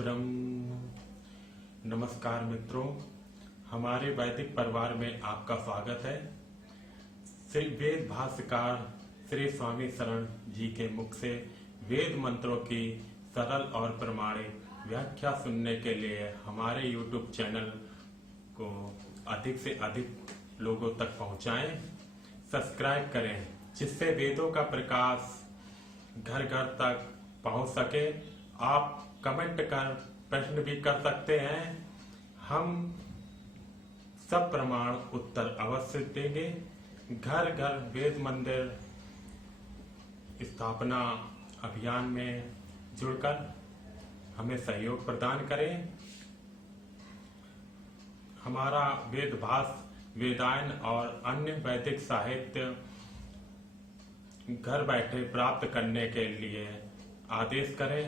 ब्रह्म। नमस्कार मित्रों, हमारे वैदिक परिवार में आपका स्वागत है। श्री वेद भाष्यकार श्री स्वामी शरण जी के मुख से वेद मंत्रों की सरल और प्रमाणिक व्याख्या सुनने के लिए हमारे YouTube चैनल को अधिक से अधिक लोगों तक पहुंचाएं, सब्सक्राइब करें, जिससे वेदों का प्रकाश घर घर तक पहुंच सके। आप कमेंट कर प्रश्न भी कर सकते हैं, हम सब प्रमाण उत्तर अवश्य देंगे। घर घर वेद मंदिर स्थापना अभियान में जुड़कर हमें सहयोग प्रदान करें। हमारा वेद भाष्य, वेदायन और अन्य वैदिक साहित्य घर बैठे प्राप्त करने के लिए आदेश करें।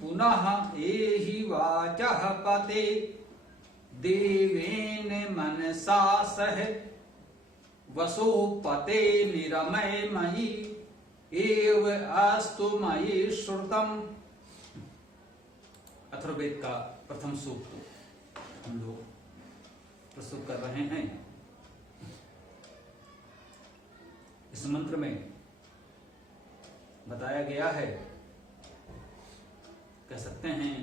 पुनः एहि वाचः पते देवेन मनसा सहित वसो पते निरमय मयि एव अस्तु मयि श्रुतम्। अथर्ववेद का प्रथम सूक्त हम लोग प्रस्तुत कर रहे हैं। इस मंत्र में बताया गया है, कह सकते हैं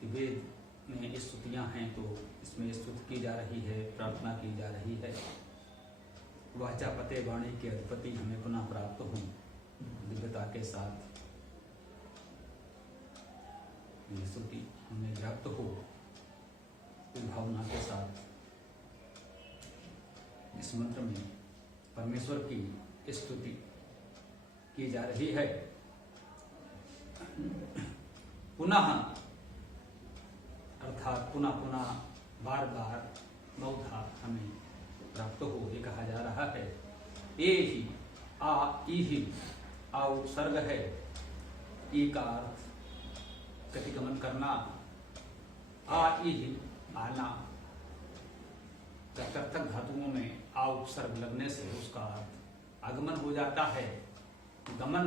कि वेद में स्तुतियां हैं तो इसमें स्तुति की जा रही है, प्रार्थना की जा रही है। वाचा पते वाणी के अधिपति हमें पुनः प्राप्त हो, दिव्यता के साथ ये स्तुति हमें प्राप्त हो, इस भावना के साथ इस मंत्र में परमेश्वर की स्तुति की जा रही है। पुनः अर्थात पुनः पुनः बार बार बहुधा हमें प्राप्त हो, ये कहा जा रहा है। ए ही आ ही आ उपसर्ग है, ई का अर्थ प्रतिगमन करना, आ ही आना। तर्थक धातुओं में आ उपसर्ग लगने से उसका अर्थ आगमन हो जाता है। गमन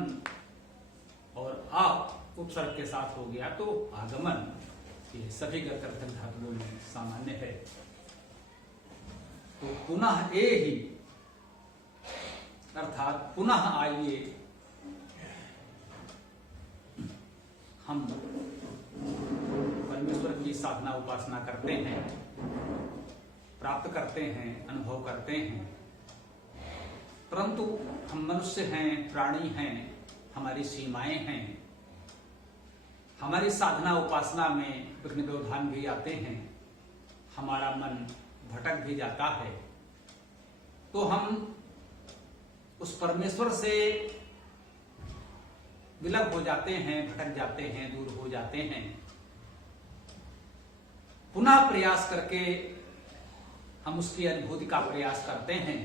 और आ उपसर्ग के साथ हो गया तो आगमन, ये सभी गत्यर्थक धातुओं में सामान्य है। तो पुनः ए ही अर्थात पुनः आइए, हम परमेश्वर की साधना उपासना करते हैं, प्राप्त करते हैं, अनुभव करते हैं। परंतु हम मनुष्य हैं, प्राणी हैं, हमारी सीमाएं हैं। हमारी साधना उपासना में विघ्न व्यवधान भी आते हैं, हमारा मन भटक भी जाता है। तो हम उस परमेश्वर से विलग हो जाते हैं, भटक जाते हैं, दूर हो जाते हैं। पुनः प्रयास करके हम उसकी अनुभूति का प्रयास करते हैं।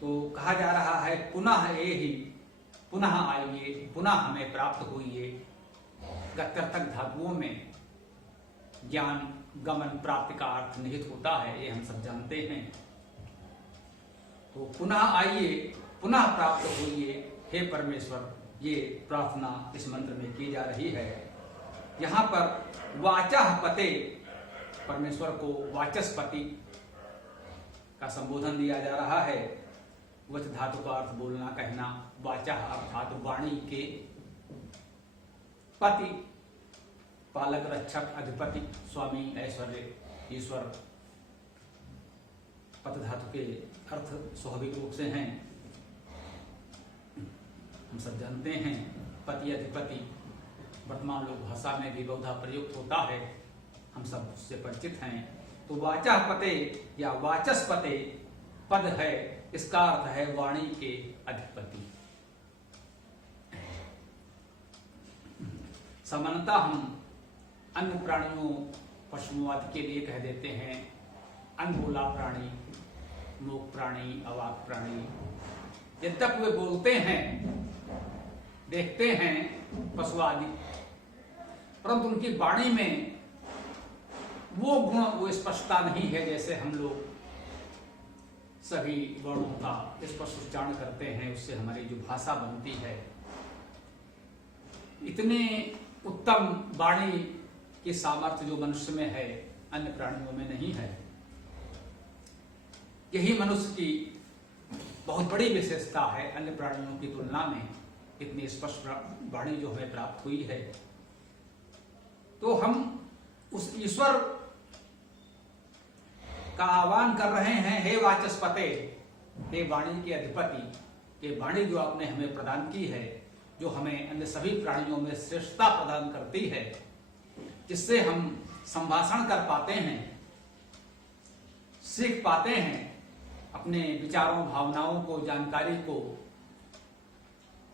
तो कहा जा रहा है पुनः ए ही, पुनः आइए, पुनः हमें प्राप्त होइए। गत्यर्थक धातुओं में ज्ञान, गमन, प्राप्ति का अर्थ निहित होता है, ये हम सब जानते हैं। तो पुनः आइए, पुनः प्राप्त होइए हे परमेश्वर, ये प्रार्थना इस मंत्र में की जा रही है। यहाँ पर वाचः पते, परमेश्वर को वाचस्पति का संबोधन दिया जा रहा है। वच धातु का अर्थ बोलना, कहना, वाचः अर्थात वाणी के पति, पालक, रक्षक, अधिपति, स्वामी, ऐश्वर्य, ईश्वर। पत धातु के अर्थ स्वाभाविक रूप से हैं, हम सब जानते हैं। पति, अधिपति वर्तमान लोक भाषा में भी बहुधा प्रयुक्त होता है, हम सब उससे परिचित हैं। तो वाचा पते या वाचस्पते पद है, इसका अर्थ है वाणी के अधिपति। सामान्यतः हम अन्य प्राणियों, पशुओं आदि के लिए कह देते हैं अनबोला प्राणी, मूक प्राणी, अवाक प्राणी, यद्यपि वे बोलते हैं, देखते हैं पशु आदि, परंतु उनकी वाणी में वो गुण, वो स्पष्टता नहीं है जैसे हम लोग सभी वर्णों का स्पष्ट उच्चारण करते हैं, उससे हमारी जो भाषा बनती है। इतने उत्तम वाणी की सामर्थ्य जो मनुष्य में है, अन्य प्राणियों में नहीं है। यही मनुष्य की बहुत बड़ी विशेषता है, अन्य प्राणियों की तुलना में इतनी स्पष्ट वाणी जो हमें प्राप्त हुई है। तो हम उस ईश्वर का आह्वान कर रहे हैं, हे वाचस्पते, हे वाणी के अधिपति, ये वाणी जो आपने हमें प्रदान की है, जो हमें अन्य सभी प्राणियों में श्रेष्ठता प्रदान करती है, जिससे हम संभाषण कर पाते हैं, सीख पाते हैं, अपने विचारों भावनाओं को, जानकारी को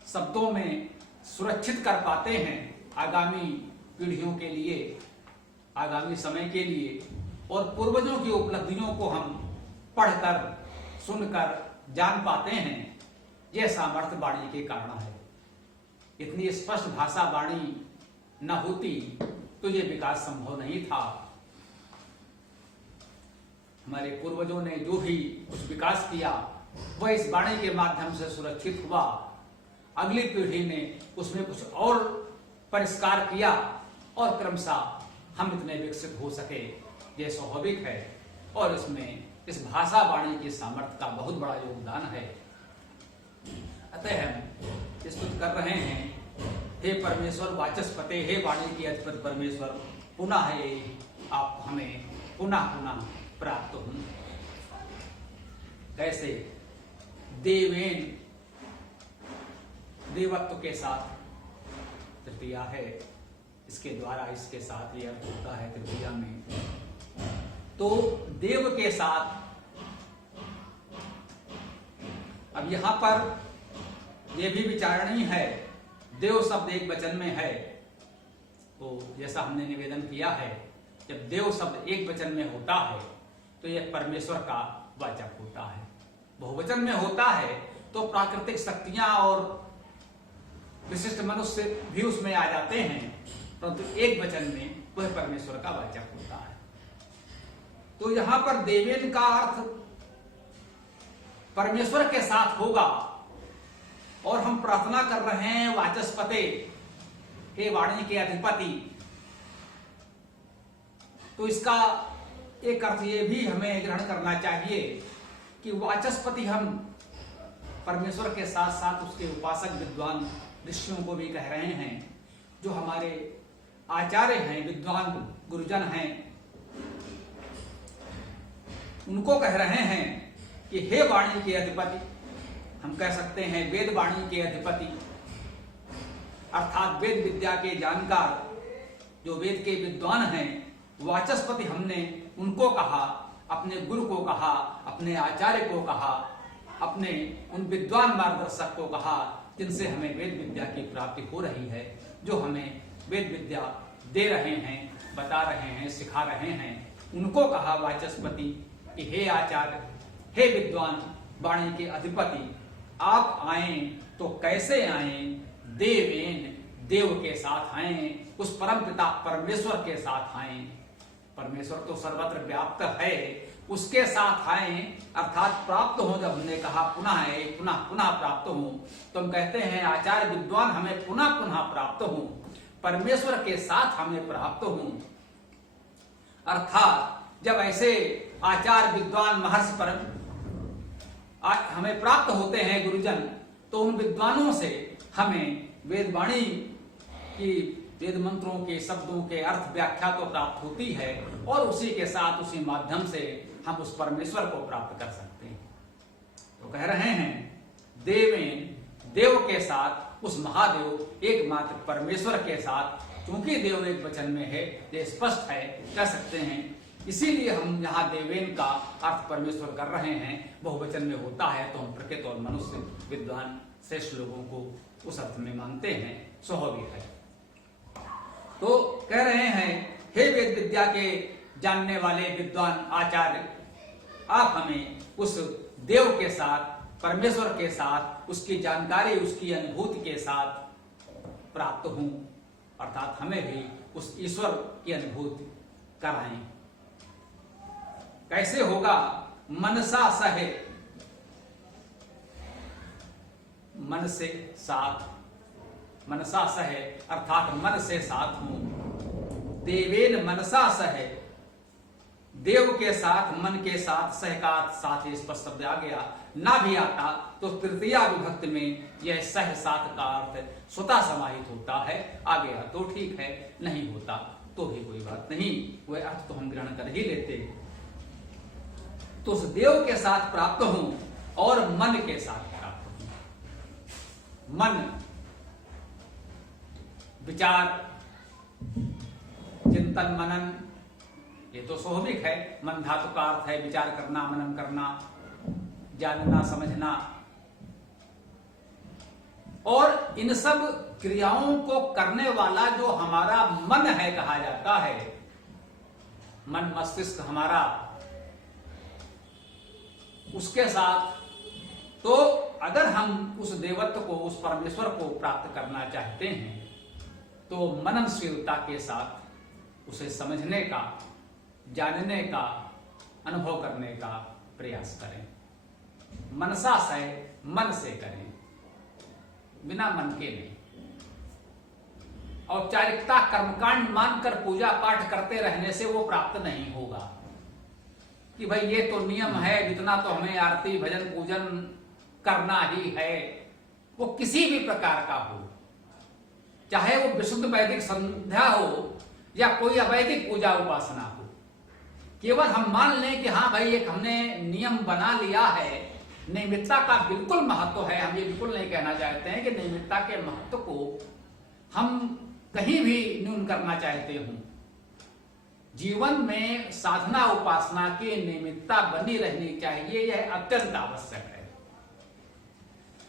शब्दों में सुरक्षित कर पाते हैं आगामी पीढ़ियों के लिए, आगामी समय के लिए, और पूर्वजों की उपलब्धियों को हम पढ़कर, सुनकर जान पाते हैं। यह सामर्थ्य वाणी के कारण है। इतनी स्पष्ट भाषा वाणी न होती तो यह विकास संभव नहीं था। हमारे पूर्वजों ने जो भी कुछ विकास किया वह इस वाणी के माध्यम से सुरक्षित हुआ। अगली पीढ़ी ने उसमें कुछ और परिष्कार किया और क्रमशः हम इतने विकसित हो सके, यह स्वाभाविक है। और इसमें इस भाषा वाणी की सामर्थ्य का बहुत बड़ा योगदान है। अतः हम स्तुति कर रहे हैं, हे परमेश्वर वाचस्पते, हे वाणी के अधिपति परमेश्वर, पुनः हे आप हमें पुनः पुनः प्राप्त हो। कैसे? देवेन, देवत्व के साथ तृतीया है, इसके द्वारा इसके साथ ये अर्थ होता है तृतीया में। तो देव के साथ, अब यहां पर यह भी विचारणीय है, देव शब्द एक वचन में है। तो जैसा हमने निवेदन किया है, जब देव शब्द एक वचन में होता है तो यह परमेश्वर का वाचक होता है। बहुवचन में होता है तो प्राकृतिक शक्तियां और विशिष्ट मनुष्य भी उसमें आ जाते हैं, परंतु एक वचन में वह परमेश्वर का वाचक होता है। तो यहां पर देवेन का अर्थ परमेश्वर के साथ होगा। और हम प्रार्थना कर रहे हैं, वाचस्पते, हे वाणी के अधिपति। तो इसका एक अर्थ ये भी हमें ग्रहण करना चाहिए कि वाचस्पति हम परमेश्वर के साथ साथ उसके उपासक विद्वान ऋषियों को भी कह रहे हैं, जो हमारे आचार्य हैं, विद्वान गुरुजन हैं, उनको कह रहे हैं कि हे वाणी के अधिपति। हम कह सकते हैं वेद वाणी के अधिपति, अर्थात वेद विद्या के जानकार, जो वेद के विद्वान हैं। वाचस्पति हमने उनको कहा, अपने गुरु को कहा, अपने आचार्य को कहा, अपने उन विद्वान मार्गदर्शक को कहा, जिनसे हमें वेद विद्या की प्राप्ति हो रही है, जो हमें वेद विद्या दे रहे हैं, बता रहे हैं, सिखा रहे हैं। उनको कहा वाचस्पति कि हे आचार्य, हे विद्वान वाणी के अधिपति, आप आए तो कैसे आए? देवेन, देव के साथ आए, उस परम पिता परमेश्वर के साथ आए। परमेश्वर तो सर्वत्र व्याप्त है, उसके साथ आए, अर्थात प्राप्त हो। जब हमने कहा पुनः है, पुनः पुनः प्राप्त हो, तो हम कहते हैं आचार्य विद्वान हमें पुनः पुनः प्राप्त हो, परमेश्वर के साथ हमें प्राप्त हो। अर्थात जब ऐसे आचार्य विद्वान महर्षि पर हमें प्राप्त होते हैं गुरुजन, तो उन विद्वानों से हमें वेदवाणी की, वेद मंत्रों के शब्दों के अर्थ व्याख्या तो प्राप्त होती है, और उसी के साथ, उसी माध्यम से हम उस परमेश्वर को प्राप्त कर सकते हैं। तो कह रहे हैं देवेन, देव के साथ, उस महादेव एकमात्र परमेश्वर के साथ, क्योंकि देव एक वचन में है, ये स्पष्ट है, कह सकते हैं। इसीलिए हम यहाँ देवेन का अर्थ परमेश्वर कर रहे हैं। बहुवचन में होता है तो हम प्रकृत और मनुष्य विद्वान श्रेष्ठ लोगों को उस अर्थ में मानते हैं, स्वाभाविक है। तो कह रहे हैं, हे वेद विद्या के जानने वाले विद्वान आचार्य, आप हमें उस देव के साथ परमेश्वर के साथ, उसकी जानकारी, उसकी अनुभूति के साथ प्राप्त हूं, अर्थात हमें भी उस ईश्वर की अनुभूति कराएं। कैसे होगा? मनसा सहे, मन से साथ, मनसा सहे अर्थात मन से साथ हूं। देवेन मनसा सहे, देव के साथ, मन के साथ, सह का साथ ही स्पष्ट शब्द आ गया। ना भी आता तो तृतीया विभक्ति में यह सह साथ का अर्थ स्वतः समाहित होता है। आ गया तो ठीक है, नहीं होता तो भी कोई बात नहीं, वह अर्थ तो हम ग्रहण कर ही लेते। तो उस देव के साथ प्राप्त हूं और मन के साथ प्राप्त हूं। मन विचार, चिंतन, मनन, ये तो स्वाभाविक है। मन धातु का अर्थ है विचार करना, मनन करना, जानना, समझना। और इन सब क्रियाओं को करने वाला जो हमारा मन है कहा जाता है, मन मस्तिष्क हमारा, उसके साथ तो अगर हम उस देवत्व को, उस परमेश्वर को प्राप्त करना चाहते हैं तो मननशीलता के साथ उसे समझने का, जानने का, अनुभव करने का प्रयास करें। मनसा से, मन से करें, बिना मन के नहीं। औपचारिकता, कर्मकांड मानकर पूजा पाठ करते रहने से वो प्राप्त नहीं होगा कि भाई ये तो नियम है, जितना तो हमें आरती, भजन, पूजन करना ही है। वो किसी भी प्रकार का हो, चाहे वो विशुद्ध वैदिक संध्या हो या कोई अवैदिक पूजा उपासना हो, केवल हम मान लें कि हाँ भाई एक हमने नियम बना लिया है। नियमितता का बिल्कुल महत्व है। हम ये बिल्कुल नहीं कहना चाहते हैं कि नियमितता के महत्व को हम कहीं भी न्यून करना चाहते हूं। जीवन में साधना उपासना की नियमितता बनी रहनी चाहिए, यह अत्यंत आवश्यक है।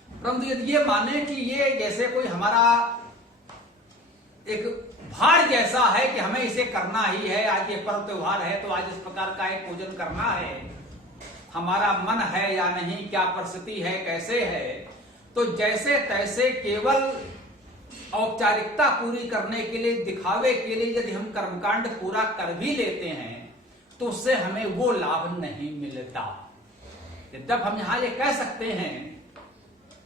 परंतु यदि ये माने कि ये जैसे कोई हमारा एक भार जैसा है कि हमें इसे करना ही है, आज ये पर्व त्योहार है तो आज इस प्रकार का एक पूजन करना है, हमारा मन है या नहीं, क्या परिस्थिति है, कैसे है, तो जैसे तैसे केवल औपचारिकता पूरी करने के लिए, दिखावे के लिए यदि हम कर्मकांड पूरा कर भी लेते हैं तो उससे हमें वो लाभ नहीं मिलता। जब हम यहां ये कह सकते हैं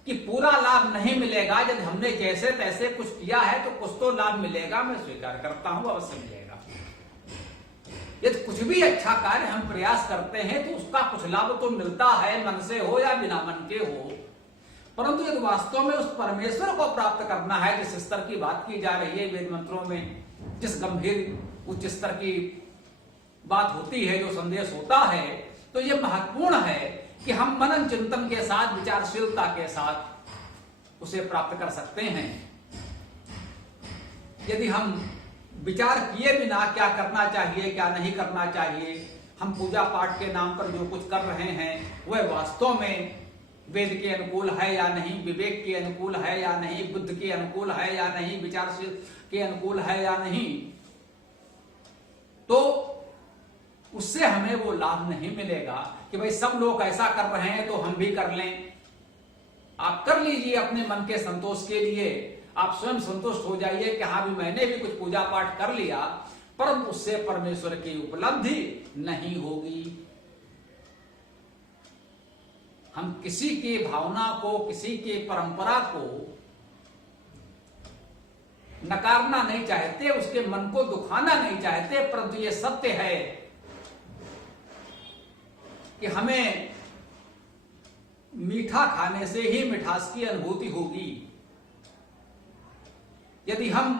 कि पूरा लाभ नहीं मिलेगा, यदि हमने जैसे तैसे कुछ किया है तो कुछ तो लाभ मिलेगा, मैं स्वीकार करता हूं, अवश्य मिलेगा। यदि कुछ भी अच्छा कार्य हम प्रयास करते हैं तो उसका कुछ लाभ तो मिलता है, मन से हो या बिना मन के हो। परंतु यदि वास्तव में उस परमेश्वर को प्राप्त करना है, जिस स्तर की बात की जा रही है वेद मंत्रों में, जिस गंभीर उच्च स्तर की बात होती है, जो संदेश होता है, तो यह महत्वपूर्ण है कि हम मनन चिंतन के साथ, विचारशीलता के साथ उसे प्राप्त कर सकते हैं। यदि हम विचार किए बिना क्या करना चाहिए, क्या नहीं करना चाहिए, हम पूजा पाठ के नाम पर जो कुछ कर रहे हैं वह वास्तव में वेद के अनुकूल है या नहीं, विवेक के अनुकूल है या नहीं, बुद्ध के अनुकूल है या नहीं, विचारशील के अनुकूल है या नहीं, तो उससे हमें वो लाभ नहीं मिलेगा कि भाई सब लोग ऐसा कर रहे हैं तो हम भी कर लें। आप कर लीजिए अपने मन के संतोष के लिए, आप स्वयं संतुष्ट हो जाइए कि हाँ भी मैंने भी कुछ पूजा पाठ कर लिया, परंतु उससे परमेश्वर की उपलब्धि नहीं होगी। हम किसी की भावना को, किसी की परंपरा को नकारना नहीं चाहते, उसके मन को दुखाना नहीं चाहते, परंतु ये सत्य है कि हमें मीठा खाने से ही मिठास की अनुभूति होगी। यदि हम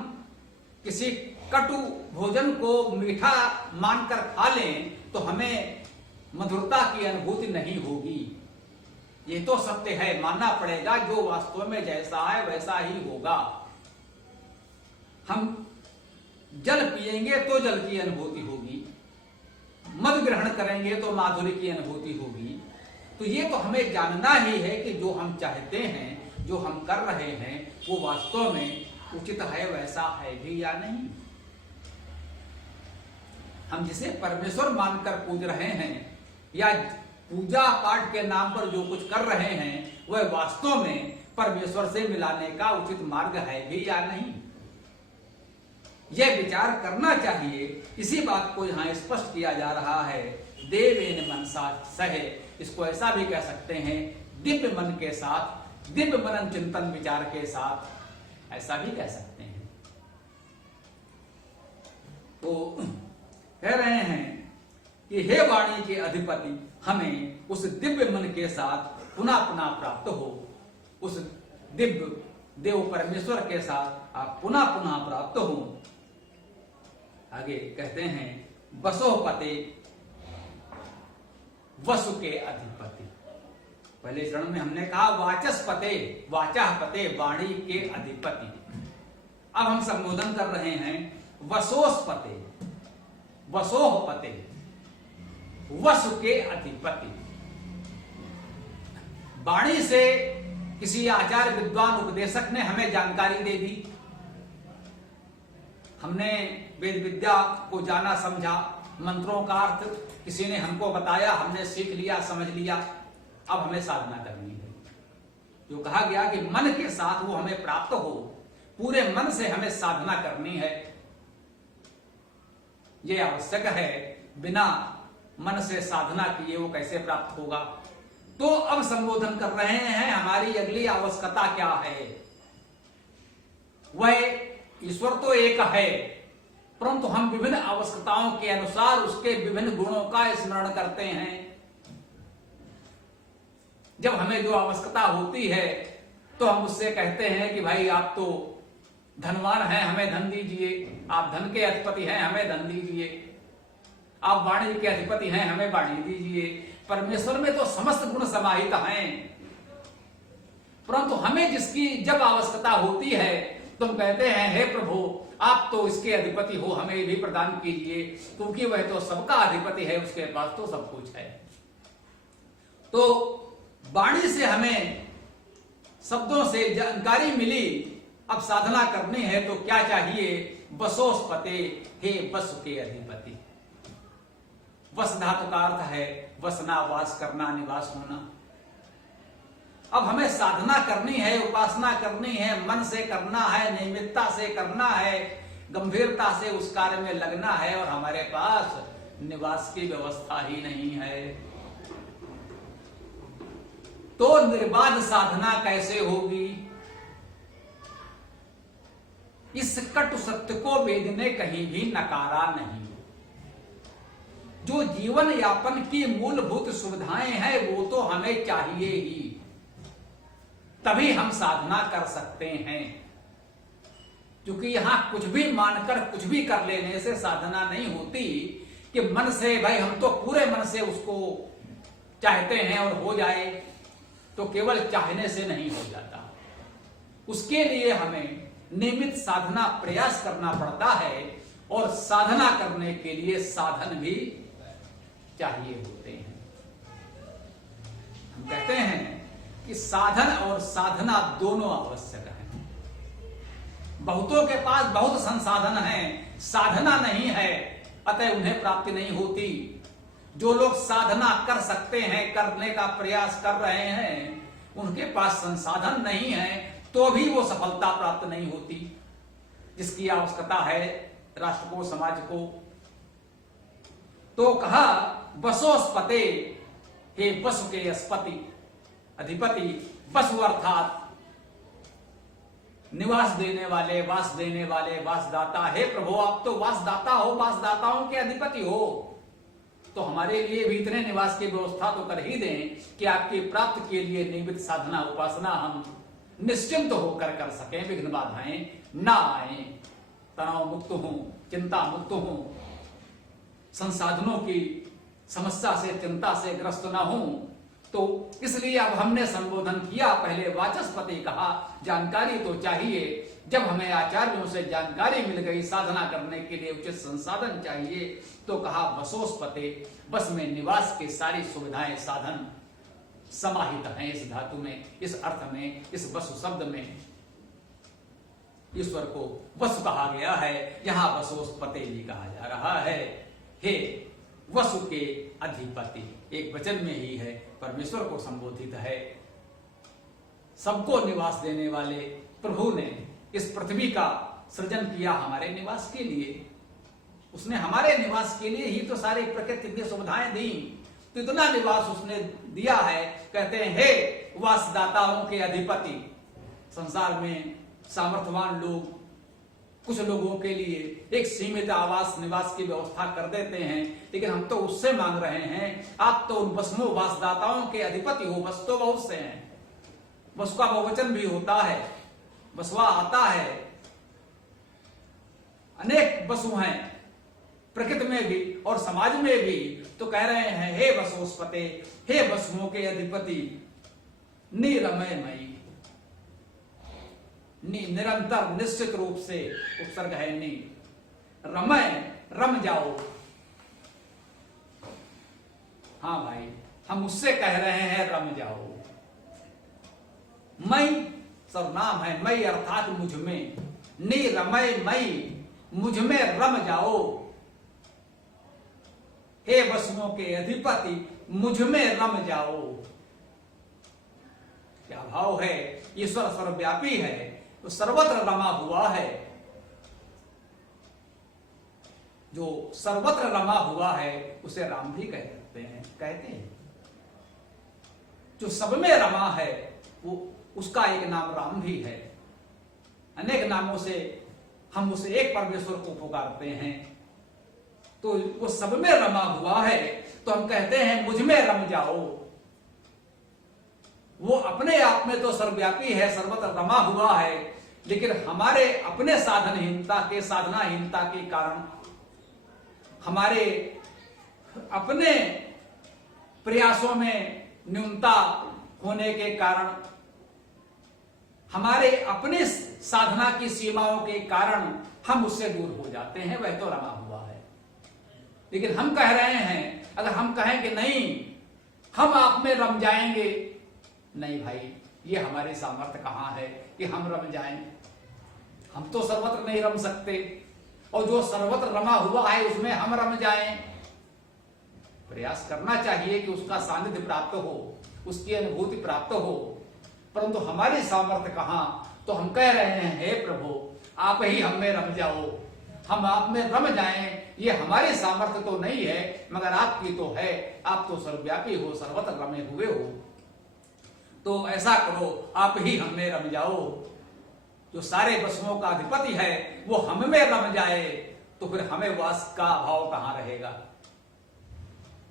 किसी कटु भोजन को मीठा मानकर खा लें तो हमें मधुरता की अनुभूति नहीं होगी। ये तो सत्य है, मानना पड़ेगा, जो वास्तव में जैसा है वैसा ही होगा। हम जल पिएंगे तो जल की अनुभूति होगी, मद ग्रहण करेंगे तो माधुरी की अनुभूति होगी। तो ये तो हमें जानना ही है कि जो हम चाहते हैं, जो हम कर रहे हैं, वो वास्तव में उचित है, वैसा है भी या नहीं। हम जिसे परमेश्वर मानकर पूज रहे हैं या पूजा पाठ के नाम पर जो कुछ कर रहे हैं वह वास्तव में परमेश्वर से मिलाने का उचित मार्ग है भी या नहीं, यह विचार करना चाहिए। इसी बात को यहाँ स्पष्ट किया जा रहा है। देवेन मनसा सहे, इसको ऐसा भी कह सकते हैं दिव्य मन के साथ, दिव्य मनन चिंतन विचार के साथ, ऐसा भी कह सकते हैं। तो कह रहे हैं कि हे वाणी के अधिपति, हमें उस दिव्य मन के साथ पुनः पुनः प्राप्त हो, उस दिव्य देव परमेश्वर के साथ आप पुनः पुनः प्राप्त हो। आगे कहते हैं बसो पते, वसु के अधिपति। पहले चरण में हमने कहा वाचस पते, वाचा पते, वाणी के अधिपति। अब हम संबोधन कर रहे हैं वसोस पते, वसोह पते, वसु के अधिपति। वाणी से किसी आचार्य विद्वान उपदेशक ने हमें जानकारी दे दी, हमने वेद विद्या को जाना समझा, मंत्रों का अर्थ किसी ने हमको बताया, हमने सीख लिया, समझ लिया। अब हमें साधना करनी है। जो कहा गया कि मन के साथ वो हमें प्राप्त हो, पूरे मन से हमें साधना करनी है, ये आवश्यक है। बिना मन से साधना किए वो कैसे प्राप्त होगा। तो अब संबोधन कर रहे हैं हमारी अगली आवश्यकता क्या है। वह ईश्वर तो एक है, परंतु हम विभिन्न आवश्यकताओं के अनुसार उसके विभिन्न गुणों का स्मरण करते हैं। जब हमें जो आवश्यकता होती है तो हम उससे कहते हैं कि भाई आप तो धनवान हैं, हमें धन दीजिए। आप धन के अधिपति हैं, हमें धन दीजिए। आप वाणी के अधिपति हैं, हमें वाणी दीजिए। परमेश्वर में तो समस्त गुण समाहित हैं, परंतु हमें जिसकी जब आवश्यकता होती है तुम कहते हैं हे प्रभु आप तो इसके अधिपति हो, हमें भी प्रदान कीजिए, क्योंकि वह तो सबका अधिपति है, उसके पास तो सब कुछ है। तो वाणी से हमें शब्दों से जानकारी मिली। अब साधना करनी है तो क्या चाहिए। वसोस्पते, हे वसु के अधिपति। वस धातु का अर्थ है वसना, वास करना, निवास होना। अब हमें साधना करनी है, उपासना करनी है, मन से करना है, नियमितता से करना है, गंभीरता से उस कार्य में लगना है, और हमारे पास निवास की व्यवस्था ही नहीं है। तो निर्बाध साधना कैसे होगी। इस कटु सत्य को वेद ने कहीं भी नकारा नहीं। जो जीवन यापन की मूलभूत सुविधाएं हैं वो तो हमें चाहिए ही, तभी हम साधना कर सकते हैं। क्योंकि यहां कुछ भी मानकर कुछ भी कर लेने से साधना नहीं होती कि मन से भाई हम तो पूरे मन से उसको चाहते हैं और हो जाए। तो केवल चाहने से नहीं हो जाता, उसके लिए हमें नियमित साधना प्रयास करना पड़ता है, और साधना करने के लिए साधन भी चाहिए होते हैं। हम कहते हैं कि साधन और साधना दोनों आवश्यक है। बहुतों के पास बहुत संसाधन हैं, साधना नहीं है, अतः उन्हें प्राप्ति नहीं होती। जो लोग साधना कर सकते हैं, करने का प्रयास कर रहे हैं, उनके पास संसाधन नहीं है तो भी वो सफलता प्राप्त नहीं होती जिसकी आवश्यकता है राष्ट्र को, समाज को। तो कहा वसोस्पते, हे वसु के अस्पति, अधिपति। वसु अर्थात निवास देने वाले, वास देने वाले, वासदाता। हे प्रभु आप तो वासदाता हो, वासदाताओं के अधिपति हो, तो हमारे लिए भी इतने निवास की व्यवस्था तो कर ही दें कि आपकी प्राप्ति के लिए नियमित साधना उपासना हम निश्चिंत होकर कर सकें, विघ्न बाधाएं ना आए, तनाव मुक्त हूं, चिंता मुक्त हूं, संसाधनों की समस्या से, चिंता से ग्रस्त ना हूं। तो इसलिए अब हमने संबोधन किया, पहले वाचस्पति कहा, जानकारी तो चाहिए। जब हमें आचार्यों से जानकारी मिल गई, साधना करने के लिए उचित संसाधन चाहिए, तो कहा वसोस्पते, बस में निवास की सारी सुविधाएं, साधन समाहित हैं इस धातु में, इस अर्थ में, इस वसु शब्द में। ईश्वर को वसु कहा गया है, यहां वसोस्पते भी कहा जा रहा है। हे वसु के अधिपति, एक वचन में ही है, परमेश्वर को संबोधित है। सबको निवास देने वाले प्रभु ने इस पृथ्वी का सृजन किया हमारे निवास के लिए। उसने हमारे निवास के लिए ही तो सारी प्रकृति की सुविधाएं दी, तो इतना निवास उसने दिया है। कहते हैं हे वासदाताओं के अधिपति। संसार में सामर्थ्यवान लोग कुछ लोगों के लिए एक सीमित आवास निवास की व्यवस्था कर देते हैं, लेकिन हम तो उससे मांग रहे हैं, आप तो उन वसुओं वासदाताओं के अधिपति हो। वस तो बहुत से हैं, वसु का बहुवचन भी होता है, वसुआ आता है, अनेक वसु हैं प्रकृति में भी और समाज में भी। तो कह रहे हैं हे वसोस्पते, हे वसुओं के अधिपति, निरमयमयी, निरंतर निश्चित रूप से उपसर्ग है नी, रमय रम जाओ। हाँ भाई, हम उससे कह रहे हैं रम जाओ। मई सर्वनाम है, मई अर्थात मुझ में, निरमय मई, मुझ में रम जाओ। हे वसुओं के अधिपति, मुझ में रम जाओ। क्या भाव है? ईश्वर सर्वव्यापी है, तो सर्वत्र रमा हुआ है। जो सर्वत्र रमा हुआ है उसे राम भी कह सकते हैं, कहते हैं। जो सब में रमा है वो उसका एक नाम राम भी है। अनेक नामों से हम उसे एक परमेश्वर को पुकारते हैं, तो वो सब में रमा हुआ है, तो हम कहते हैं मुझ में रम जाओ। वो अपने आप में तो सर्वव्यापी है, सर्वत्र रमा हुआ है, लेकिन हमारे अपने साधनहीनता के साधनाहीनता के कारण, हमारे अपने प्रयासों में न्यूनता होने के कारण, हमारे अपने साधना की सीमाओं के कारण हम उससे दूर हो जाते हैं। वह तो रमा हुआ है, लेकिन हम कह रहे हैं, अगर हम कहें कि नहीं हम आप में रम जाएंगे, नहीं भाई, ये हमारी सामर्थ्य कहां है कि हम रम जाएं। हम तो सर्वत्र नहीं रम सकते, और जो सर्वत्र रमा हुआ है उसमें हम रम जाएं। प्रयास करना चाहिए कि उसका सानिध्य प्राप्त हो, उसकी अनुभूति प्राप्त हो, परंतु हमारी सामर्थ्य कहां। तो हम कह रहे हैं हे प्रभु, आप ही हम में रम जाओ, हम आप में रम जाएं। ये हमारी सामर्थ्य तो नहीं है, मगर आपकी तो है। आप तो सर्वव्यापी हो, सर्वत्र रमे हुए हो, तो ऐसा करो, आप ही हम में रम जाओ। जो सारे वसुओं का अधिपति है वो हम में रम जाए, तो फिर हमें वास का अभाव कहां रहेगा,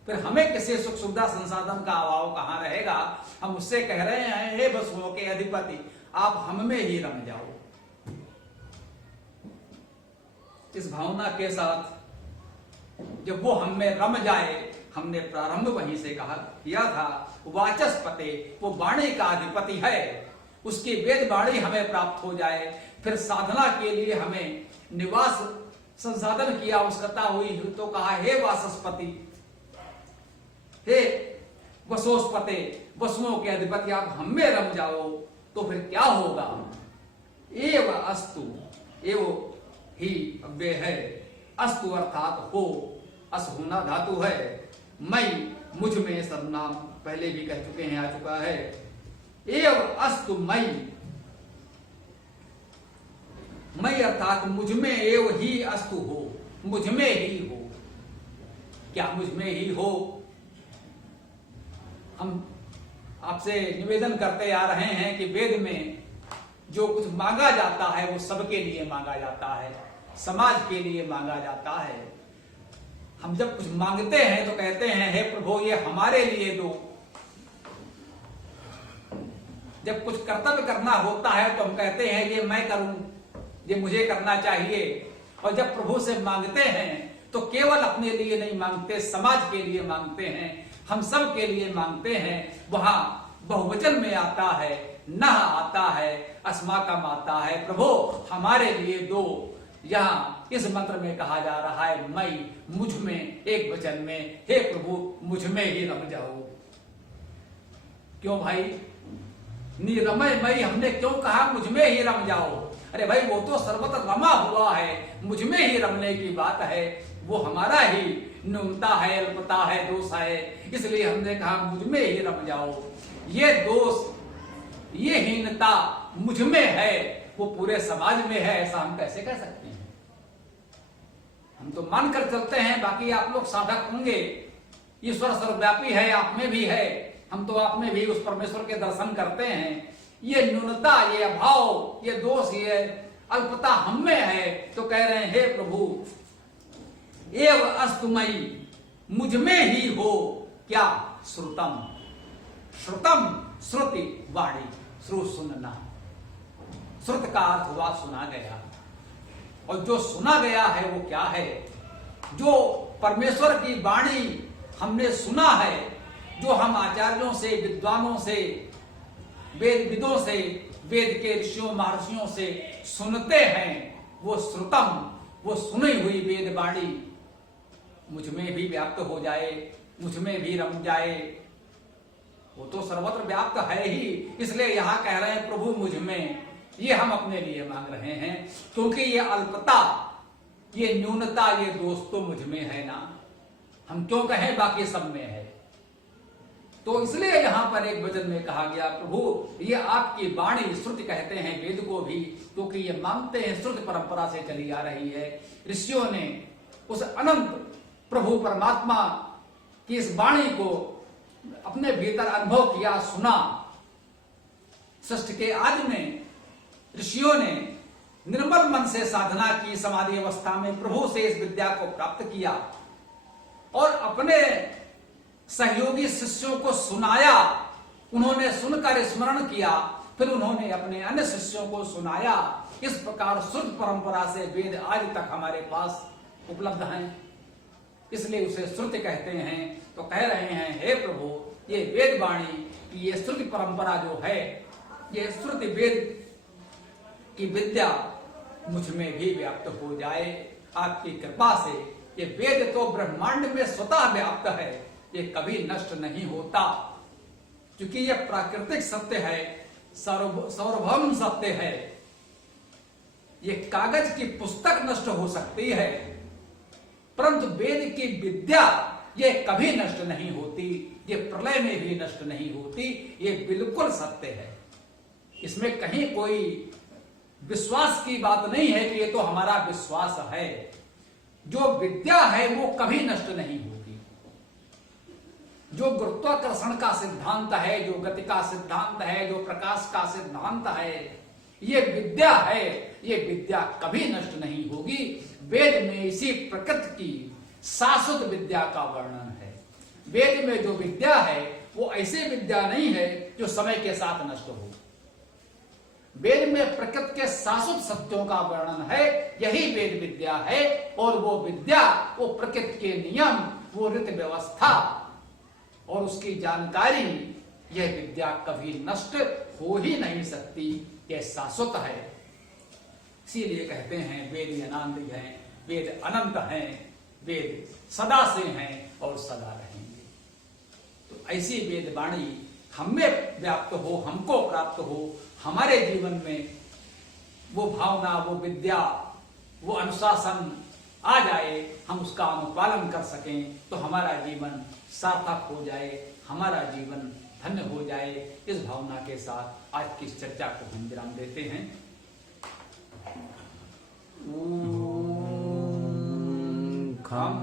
फिर हमें किसी सुख सुविधा संसाधन का अभाव कहां रहेगा। हम उससे कह रहे हैं हे वसुओं के अधिपति, आप हम में ही रम जाओ। इस भावना के साथ जब वो हम में रम जाए, हमने प्रारंभ वहीं से कहा किया था, वाचस्पते, वो वाणी का अधिपति है, उसकी वेद वाणी हमें प्राप्त हो जाए, फिर साधना के लिए हमें निवास संसाधन की आवश्यकता हुई तो कहा हे वाचस्पति, हे वसोस्पते, वसुओं के अधिपति, आप हम में रम जाओ। तो फिर क्या होगा? एव अस्तु, एव ही अव्यय है, अस्तु अर्थात हो, अस होना धातु है, मई मुझ में सर्वनाम पहले भी कह चुके हैं, आ चुका है। एव अस्तु मई, मई अर्थात मुझ में एव ही अस्तु हो, मुझ में ही हो। क्या मुझ में ही हो? हम आपसे निवेदन करते आ रहे हैं कि वेद में जो कुछ मांगा जाता है वो सबके लिए मांगा जाता है, समाज के लिए मांगा जाता है। हम जब कुछ मांगते हैं तो कहते हैं हे प्रभु ये हमारे लिए दो। जब कुछ कर्तव्य करना होता है तो हम कहते हैं ये मैं करूं, ये मुझे करना चाहिए। और जब प्रभु से मांगते हैं तो केवल अपने लिए नहीं मांगते, समाज के लिए मांगते हैं, हम सब के लिए मांगते हैं। वहां बहुवचन में आता है, न आता है, अस्माकम आता है, प्रभु हमारे लिए दो। यहाँ इस मंत्र में कहा जा रहा है मई, मुझ में, एक वचन में, हे प्रभु मुझ में ही रम जाओ। क्यों भाई? निरमय मई हमने क्यों कहा मुझ में ही रम जाओ? अरे भाई वो तो सर्वत्र रमा हुआ है, मुझ में ही रमने की बात है। वो हमारा ही न्यूनता है, अल्पता है, दोष है, इसलिए हमने कहा मुझ में ही रम जाओ। ये दोष, ये हीनता मुझ में है, वो पूरे समाज में है, ऐसा हम कैसे कह सकते हैं? हम तो मानकर चलते हैं, बाकी आप लोग साधक होंगे। ईश्वर सर्वव्यापी है, आप में भी है, हम तो आप में भी उस परमेश्वर के दर्शन करते हैं। ये न्यूनता, ये अभाव, ये दोष, ये अल्पता हम में है, तो कह रहे हैं हे प्रभु एव अस्तुमयि, मुझ में ही हो क्या श्रुतम। श्रुतम, श्रुति वाणी, श्रुत सुनना, श्रुत का अर्थ हुआ सुना गया। और जो सुना गया है वो क्या है? जो परमेश्वर की वाणी हमने सुना है, जो हम आचार्यों से, विद्वानों से, वेदविदों से, वेद के ऋषियों महर्षियों से सुनते हैं, वो श्रुतम, वो सुनी हुई वेद वाणी मुझ में भी व्याप्त हो जाए, मुझ में भी रम जाए। वो तो सर्वत्र व्याप्त है ही, इसलिए यहां कह रहे हैं प्रभु मुझ में। ये हम अपने लिए मांग रहे हैं, क्योंकि ये अल्पता, ये न्यूनता, ये दोष तो मुझ में है ना। हम क्यों कहें बाकी सब में है? तो इसलिए यहां पर एक वचन में कहा गया प्रभु ये आपकी वाणी, श्रुति कहते हैं वेद को भी, क्योंकि ये मानते हैं श्रुति परंपरा से चली आ रही है। ऋषियों ने उस अनंत प्रभु परमात्मा की इस वाणी को अपने भीतर अनुभव किया, सुना। सृष्टि के आदि में ऋषियों ने निर्मल मन से साधना की, समाधि अवस्था में प्रभु से इस विद्या को प्राप्त किया और अपने सहयोगी शिष्यों को सुनाया। उन्होंने सुनकर स्मरण किया, फिर उन्होंने अपने अन्य शिष्यों को सुनाया। इस प्रकार श्रुत परंपरा से वेद आज तक हमारे पास उपलब्ध हैं, इसलिए उसे श्रुति कहते हैं। तो कह रहे हैं हे प्रभु ये वेद वाणी की ये श्रुति परंपरा जो है, ये श्रुति वेद की विद्या मुझ में भी व्याप्त हो जाए आपकी कृपा से। ये वेद तो ब्रह्मांड में स्वतः व्याप्त है, ये कभी नष्ट नहीं होता, क्योंकि ये प्राकृतिक सत्य है, सार्वभौम सत्य है। ये कागज की पुस्तक नष्ट हो सकती है, परंतु वेद की विद्या ये कभी नष्ट नहीं होती, ये प्रलय में भी नष्ट नहीं होती। ये बिल्कुल सत्य है, इसमें कहीं कोई विश्वास की बात नहीं है कि ये तो हमारा विश्वास है। जो विद्या है वो कभी नष्ट नहीं होगी। जो गुरुत्वाकर्षण का सिद्धांत है, जो गति का सिद्धांत है, जो प्रकाश का सिद्धांत है, ये विद्या है, ये विद्या कभी नष्ट नहीं होगी। वेद में इसी प्रकृति की शाश्वत विद्या का वर्णन है। वेद में जो विद्या है वो ऐसी विद्या नहीं है जो समय के साथ नष्ट हो। वेद में प्रकृति के शाश्वत सत्यों का वर्णन है, यही वेद विद्या है। और वो विद्या, वो प्रकृति के नियम, वो रीति व्यवस्था और उसकी जानकारी, यह विद्या कभी नष्ट हो ही नहीं सकती, यह शाश्वत है। इसीलिए कहते हैं वेद अनंत हैं, वेद अनंत हैं, वेद सदा से हैं और सदा रहेंगे। तो ऐसी वेद वाणी हमें व्याप्त हो, हमको प्राप्त हो, हमारे जीवन में वो भावना, वो विद्या, वो अनुशासन आ जाए, हम उसका अनुपालन कर सकें, तो हमारा जीवन सार्थक हो जाए, हमारा जीवन धन्य हो जाए। इस भावना के साथ आज की इस चर्चा को हम विराम देते हैं। ओम खम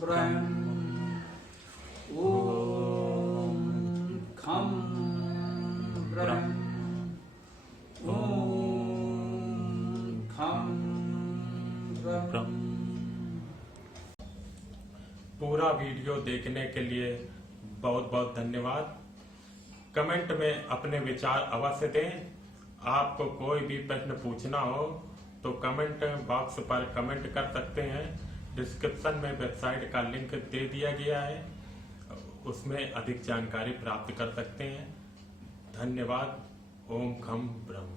ब्रह्म, ओम खम ब्रह्म, ओम खम ब्रह्म। पूरा वीडियो देखने के लिए बहुत बहुत धन्यवाद। कमेंट में अपने विचार अवश्य दें। आपको कोई भी प्रश्न पूछना हो तो कमेंट बॉक्स पर कमेंट कर सकते हैं। डिस्क्रिप्शन में वेबसाइट का लिंक दे दिया गया है, उसमें अधिक जानकारी प्राप्त कर सकते हैं। धन्यवाद। ओम खम ब्रह्म।